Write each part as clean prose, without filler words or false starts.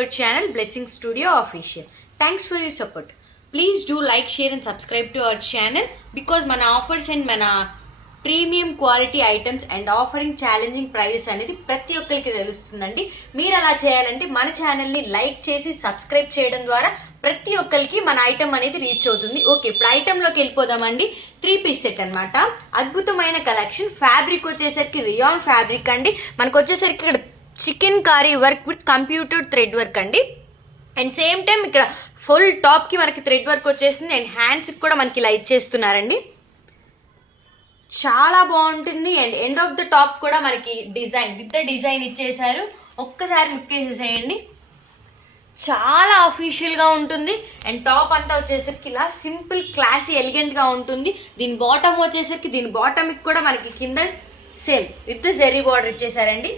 our channel Blessing Studio Official. Thanks for your support. Please do like, share and subscribe to our channel because mana offers and mana premium quality items and offering challenging prizes అనేది ప్రతి ఒక్కరికి తెలుస్తుందండి. మీరు అలా చేయాలంటే మన ఛానల్ని like చేసి సబ్స్క్రైబ్ చేయడం ద్వారా ప్రతి ఒక్కరికి మన ఐటమ్ అనేది రీచ్ అవుతుంది. ఓకే, ఇప్పుడు ఐటెంలోకి వెళ్ళిపోదామండి. 3 పీస్ సెట్ అనమాట. అద్భుతమైన కలెక్షన్. ఫ్యాబ్రిక్ వచ్చేసరికి రియాన్ ఫ్యాబ్రిక్ అండి. మనకు వచ్చేసరికి ఇక్కడ chikankari work with computer thread work అండి. అండ్ సేమ్ టైం ఇక్కడ ఫుల్ టాప్కి మనకి థ్రెడ్ వర్క్ వచ్చేస్తుంది అండ్ హ్యాండ్స్కి కూడా మనకి ఇలా ఇచ్చేస్తున్నారండి. చాలా బాగుంటుంది. And end of the top కూడా మనకి డిజైన్ విత్ ద డిజైన్ ఇచ్చేసారు. ఒక్కసారి లుక్ వేసేసేయండి. చాలా అఫీషియల్గా ఉంటుంది. అండ్ టాప్ అంతా వచ్చేసరికి ఇలా సింపుల్ క్లాసీ ఎలిగెంట్గా ఉంటుంది. దీని బాటమ్ వచ్చేసరికి దీని బాటమ్కి కూడా మనకి కింద same with the zari border ఇచ్చేసారండి.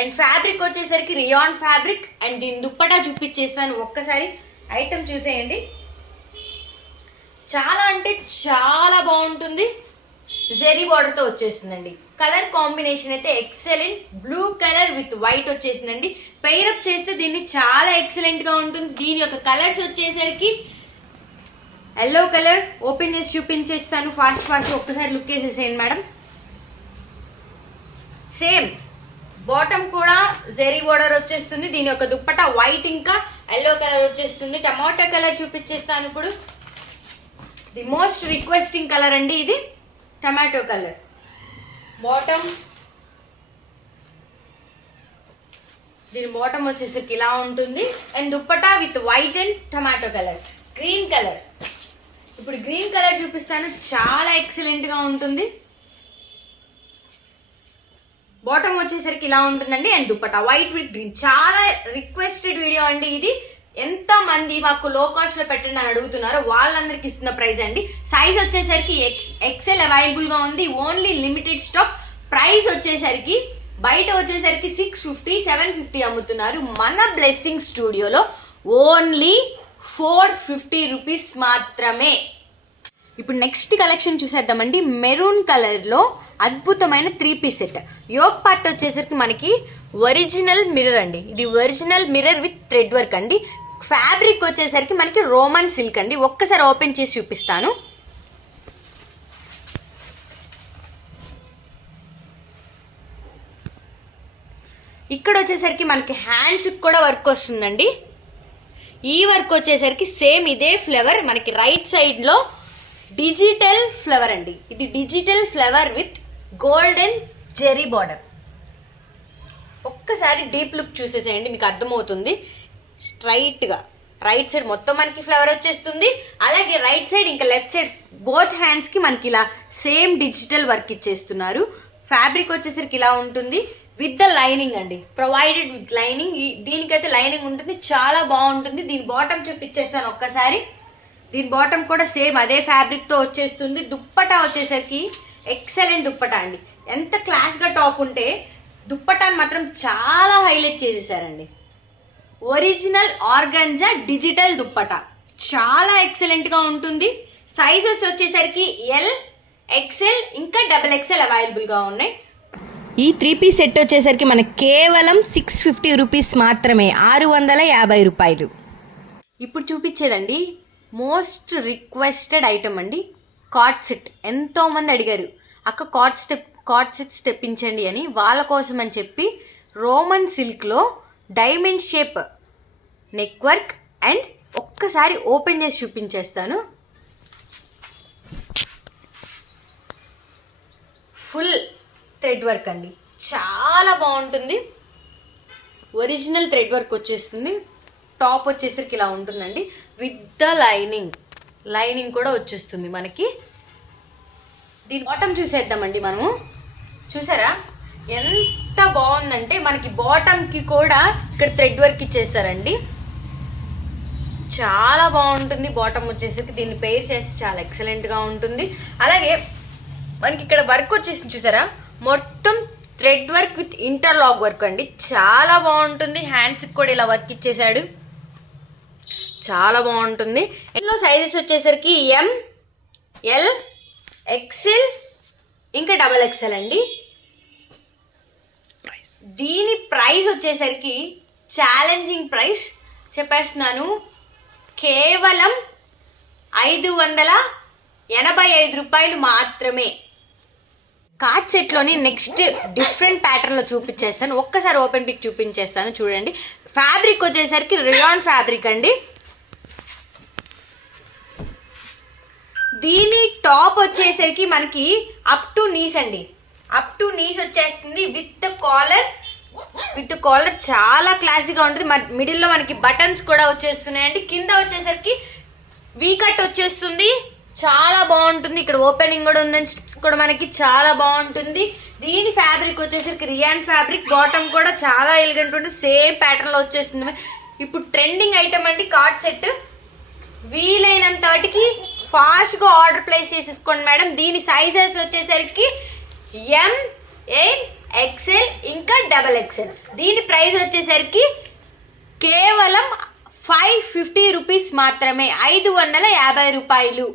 అండ్ ఫ్యాబ్రిక్ వచ్చేసరికి రియాన్ ఫ్యాబ్రిక్. అండ్ దీని దుప్పటా చూపించేసాను. ఒక్కసారి ఐటమ్ చూసేయండి. చాలా అంటే చాలా బాగుంటుంది. జెరీ బార్డర్తో వచ్చేసిందండి. కలర్ కాంబినేషన్ అయితే excellent. Blue colour with white వచ్చేసిందండి. పెయిరప్ చేస్తే దీన్ని చాలా ఎక్సలెంట్గా ఉంటుంది. దీని యొక్క కలర్స్ వచ్చేసరికి ఎల్లో కలర్ ఓపెన్ చేసి చూపించేస్తాను. ఫాస్ట్ ఒక్కసారి లుక్ వేసేసేయండి మేడం. సేమ్ బాటమ్ కూడా జెరీ బార్డర్ వచ్చేస్తుంది. దీని యొక్క దుప్పట వైట్ ఇంకా ఎల్లో కలర్ వచ్చేస్తుంది. టమాటా కలర్ చూపించేస్తాను ఇప్పుడు. ది మోస్ట్ రిక్వెస్టింగ్ కలర్ అండి ఇది, టమాటో కలర్. బాటమ్, దీని బాటమ్ వచ్చేసరికి ఇలా ఉంటుంది. And dupatta with white and tomato colour. Green colour, ఇప్పుడు గ్రీన్ కలర్ చూపిస్తాను. చాలా ఎక్సలెంట్ గా ఉంటుంది. బాటమ్ వచ్చేసరికి ఇలా ఉంటుందండి. And dupatta white with green. చాలా రిక్వెస్టెడ్ వీడియో అండి ఇది. ఎంత మంది మాకు లో కాస్ట్ లో పెట్టండి అని అడుగుతున్నారో వాళ్ళందరికి ఇస్తున్న ప్రైస్ అండి. సైజ్ వచ్చేసరికి ఎక్సెల్ అవైలబుల్ గా ఉంది. Only limited stock. ప్రైస్ వచ్చేసరికి బయట వచ్చేసరికి 650, 750 అమ్ముతున్నారు. మన బ్లెస్సింగ్ స్టూడియోలో ఓన్లీ 450 రూపీస్ మాత్రమే. ఇప్పుడు నెక్స్ట్ కలెక్షన్ చూసేద్దామండి. మెరూన్ కలర్ లో అద్భుతమైన 3 పీస్ సెట్. యోక్ పార్ట్ వచ్చేసరికి మనకి ఒరిజినల్ మిర్రర్ అండి. ఇది original mirror with thread work అండి. ఫ్యాబ్రిక్ వచ్చేసరికి మనకి రోమన్ సిల్క్ అండి. ఒక్కసారి ఓపెన్ చేసి చూపిస్తాను. ఇక్కడ వచ్చేసరికి మనకి హ్యాండ్స్ కూడా వర్క్ వస్తుందండి. ఈ వర్క్ వచ్చేసరికి సేమ్ ఇదే ఫ్లవర్ మనకి రైట్ సైడ్ లో డిజిటల్ ఫ్లవర్ అండి. ఇది digital flower with golden zari border. ఒక్కసారి డీప్ లుక్ చూసేసేయండి, మీకు అర్థమవుతుంది. స్ట్రైట్గా రైట్ సైడ్ మొత్తం మనకి ఫ్లవర్ వచ్చేస్తుంది. అలాగే రైట్ సైడ్ ఇంకా లెఫ్ట్ సైడ్ బోత్ హ్యాండ్స్కి మనకి ఇలా సేమ్ డిజిటల్ వర్క్ ఇచ్చేస్తున్నారు. ఫ్యాబ్రిక్ వచ్చేసరికి ఇలా ఉంటుంది విత్ ద లైనింగ్ అండి. Provided with lining. దీనికైతే లైనింగ్ ఉంటుంది. చాలా బాగుంటుంది. దీని బాటమ్ చూపించేస్తాను ఒక్కసారి. దీని బాటమ్ కూడా సేమ్ అదే ఫ్యాబ్రిక్తో వచ్చేస్తుంది. దుప్పటా వచ్చేసరికి ఎక్సలెంట్ దుప్పటా అండి. ఎంత క్లాస్గా టాప్ ఉంటే దుప్పటాన్ని మాత్రం చాలా హైలైట్ చేసేసారండి. ఒరిజినల్ ఆర్గంజా డిజిటల్ దుప్పటా చాలా ఎక్సలెంట్గా ఉంటుంది. సైజెస్ వచ్చేసరికి ఎల్, ఎక్సెల్ ఇంకా XXL అవైలబుల్గా ఉన్నాయి. ఈ 3 పీస్ సెట్ వచ్చేసరికి మనకి కేవలం 650 రూపీస్ మాత్రమే, 650 రూపాయలు. ఇప్పుడు చూపించేదండి మోస్ట్ రిక్వెస్టెడ్ ఐటమ్ అండి, కార్డ్ సెట్. ఎంతోమంది అడిగారు అక్క కార్డ్ సెట్స్ తెప్పించండి అని. వాళ్ళ కోసం అని చెప్పి రోమన్ సిల్క్లో diamond shape neck work. And ఒక్కసారి ఓపెన్ చేసి చూపించేస్తాను. ఫుల్ థ్రెడ్ వర్క్ అండి. చాలా బాగుంటుంది. ఒరిజినల్ థ్రెడ్ వర్క్ వచ్చేస్తుంది. టాప్ వచ్చేసరికి ఇలా ఉంటుందండి విత్ ద లైనింగ్ కూడా వచ్చేస్తుంది మనకి. దీని బాటమ్ చూసేద్దామండి మనము. చూసారా ఎంత బాగుందంటే మనకి బాటమ్కి కూడా ఇక్కడ థ్రెడ్ వర్క్ ఇచ్చేస్తారండి. చాలా బాగుంటుంది. బాటమ్ వచ్చేసరికి దీన్ని పెయిర్ చేసి చాలా ఎక్సలెంట్గా ఉంటుంది. అలాగే మనకి ఇక్కడ వర్క్ వచ్చేసి చూసారా మొత్తం thread work with interlock work అండి. చాలా బాగుంటుంది. హ్యాండ్స్కి కూడా ఇలా వర్క్ ఇచ్చేసాడు. చాలా బాగుంటుంది. ఇందులో సైజెస్ వచ్చేసరికి ఎం, ఎల్, ఎక్సెల్ ఇంకా XXL అండి. దీని ప్రైస్ వచ్చేసరికి ఛాలెంజింగ్ ప్రైస్ చెప్పేస్తున్నాను, కేవలం 585 రూపాయలు మాత్రమే. కార్డ్ సెట్లోని నెక్స్ట్ డిఫరెంట్ ప్యాటర్న్లో చూపించేస్తాను. ఒక్కసారి ఓపెన్ పిక్ చూపించేస్తాను చూడండి. ఫ్యాబ్రిక్ వచ్చేసరికి రియాన్ ఫ్యాబ్రిక్ అండి. దీని టాప్ వచ్చేసరికి మనకి అప్ టు నీస్ అండి, అప్ టు నీస్ వచ్చేస్తుంది విత్ కాలర్ చాలా క్లాసీగా ఉంటుంది. మిడిల్లో మనకి బటన్స్ కూడా వచ్చేస్తున్నాయండి. కింద వచ్చేసరికి వీ కట్ వచ్చేస్తుంది, చాలా బాగుంటుంది. ఇక్కడ ఓపెనింగ్ కూడా ఉందని స్టిప్స్ కూడా మనకి చాలా బాగుంటుంది. దీని ఫ్యాబ్రిక్ వచ్చేసరికి రియాన్ ఫ్యాబ్రిక్, బాటమ్ కూడా చాలా ఎలిగెంట్ ఉంటుంది, సేమ్ ప్యాటర్న్ లో వచ్చేస్తుంది. ఇప్పుడు ట్రెండింగ్ ఐటమ్ అండి కార్డ్ సెట్. వీలైనంత వాటికి ఫాస్ట్ గా ఆర్డర్ ప్లేస్ చేసేసుకోండి మేడం. దీని సైజెస్ వచ్చేసరికి ML XL ఇంకా XXL. దీని ప్రైస్ వచ్చేసరికి కేవలం 550 రూపీస్ మాత్రమే, 550 రూపాయలు.